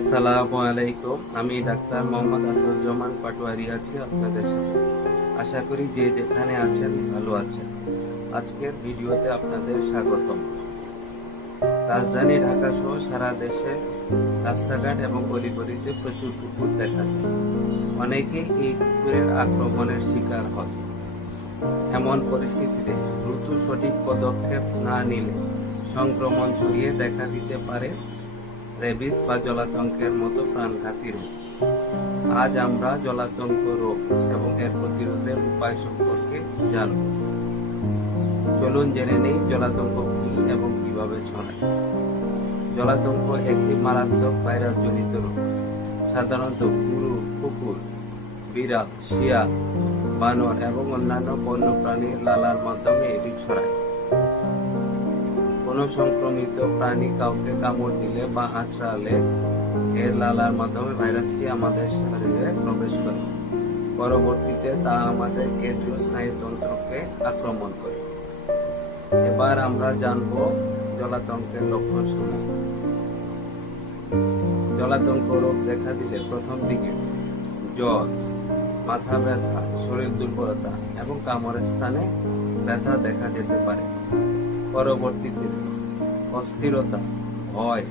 আসসালামু আলাইকুম। আমি ডাক্তার মোহাম্মদ আসরুজ্জামান পাটোয়ারি আছি আপনাদের সাথে। আশা করি যে যেখানে আছেন ভালো আছেন। আজকের ভিডিওতে আপনাদের স্বাগতম। রাজধানী ঢাকা সহ সারা দেশে রাস্তাঘাট এবং গলিগলিতে প্রচুর কুকুর দেখা যায়। অনেকেই এই কুকুরের আক্রমণের শিকার হয়। এমন পরিস্থিতিতে দ্রুত সঠিক পদক্ষেপ না নিলে সংক্রমণ ছড়িয়ে দেখা দিতে পারে রেবিস বা জলাতঙ্কের মতো প্রাণঘাতী রোগ। আজ আমরা জলাতঙ্ক রোগ এবং এর প্রতিরোধের উপায় সম্পর্কে জানব। চলুন জেনে নেই জলাতঙ্ক কি এবং কিভাবে ছড়ায়। জলাতঙ্ক একটি মারাত্মক ভাইরাস জনিত রোগ। সাধারণত গরু, কুকুর, বিড়াল, শিয়াল, বানর এবং অন্যান্য বন্য প্রাণীর লালার মাধ্যমে এটি ছড়ায়। কোনো সংক্রমিত প্রাণী কাউকে কামড় দিলে বা আঁচড়ালে এর লালার মাধ্যমে ভাইরাসটি আমাদের শরীরে প্রবেশ করে। পরবর্তীতে তা আমাদের কেন্দ্রীয় স্নায়ুতন্ত্রকে আক্রমণ করে। এবার আমরা জানব জলাতঙ্কের লক্ষণসমূহ। জলাতঙ্ক রোগ দেখা দিলে প্রথম দিকে জ্বর, মাথা ব্যথা, শরীর দুর্বলতা এবং কামড়ের স্থানে ব্যথা দেখা যেতে পারে। পরবর্তীতে অস্থিরতা, ভয়,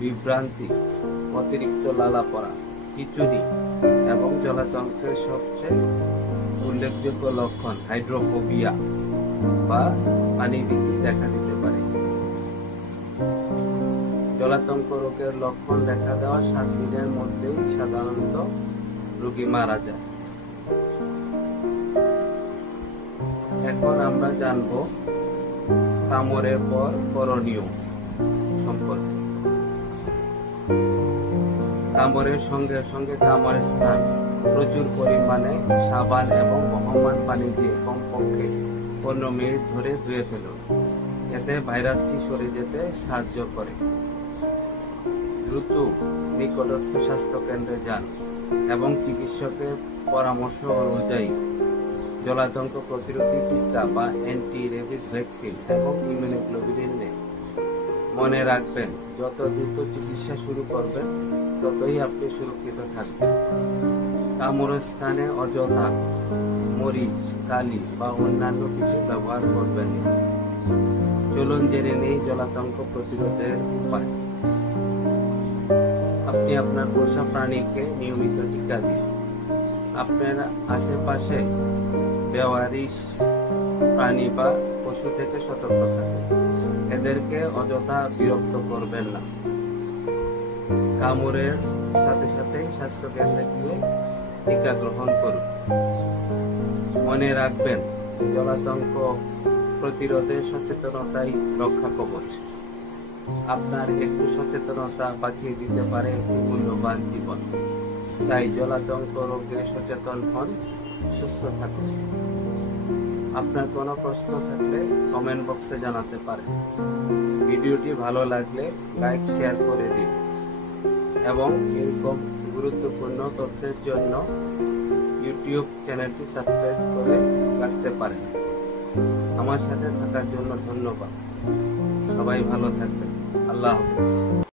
বিভ্রান্তি, অতিরিক্ত লালা পড়া, খিঁচুনি এবং জলাতঙ্কের সবচেয়ে উল্লেখযোগ্য লক্ষণ হাইড্রোফোবিয়া বা পানিভীতি দেখা দিতে পারে। জলাতঙ্ক রোগের লক্ষণ দেখা দেওয়া 7 দিনের মধ্যেই সাধারণত রোগী মারা যায়। এখন আমরা জানব কামড়ের পর করণীয় সম্পর্কে। কামড়ের সঙ্গে সঙ্গে কামড়ের স্থান প্রচুর পরিমাণে সাবান এবং বহমান পানি দিয়ে কমপক্ষে 15 মিনিট ধরে ধুয়ে ফেলুন। এতে ভাইরাসটি সরে যেতে সাহায্য করে। দ্রুত নিকটস্থ স্বাস্থ্য কেন্দ্রে যান এবং চিকিৎসকের পরামর্শ অনুযায়ী জলাতঙ্ক প্রতিরোধী টিকা বা অ্যান্টি রেবিস ভ্যাকসিন এবং ইমিউনোগ্লোবুলিন নেন। মনে রাখবেন, যত দ্রুত চিকিৎসা শুরু করবেন ততই আপনি সুরক্ষিত থাকবেন। কামড়ের স্থানে অযথা মরিচ, কালি বা অন্যান্য কিছু ব্যবহার করবেন না। চলুন জেনে নেই জলাতঙ্ক প্রতিরোধের উপায়। আপনি আপনার পোষা প্রাণীকে নিয়মিত টিকা দিন। আপনার আশেপাশে বেওয়ারিশ প্রাণী বা পশু থেকে সতর্ক থাকুন। এদেরকে অযথা বিরক্ত করবেন না। কামড়ের সাথে সাথে স্বাস্থ্য কেন্দ্রে গিয়ে টিকা গ্রহণ করুন। মনে রাখবেন, জলাতঙ্ক প্রতিরোধে সচেতনতাই রক্ষা কবচ। আপনার একটু সচেতনতা বাঁচিয়ে দিতে পারে একটি মূল্যবান জীবন। তাই জলাতঙ্ক রোগে সচেতন হন, সুস্থ থাকুন। আপনার কোনো প্রশ্ন থাকলে কমেন্ট বক্সে জানাতে পারেন। ভিডিওটি ভালো লাগলে লাইক, শেয়ার করে দিন এবং এরকম গুরুত্বপূর্ণ তথ্যের জন্য ইউটিউব চ্যানেলটি সাবস্ক্রাইব করে রাখতে পারেন। আমার সাথে থাকার জন্য ধন্যবাদ। সবাই ভালো থাকবেন। আল্লাহ হাফেজ।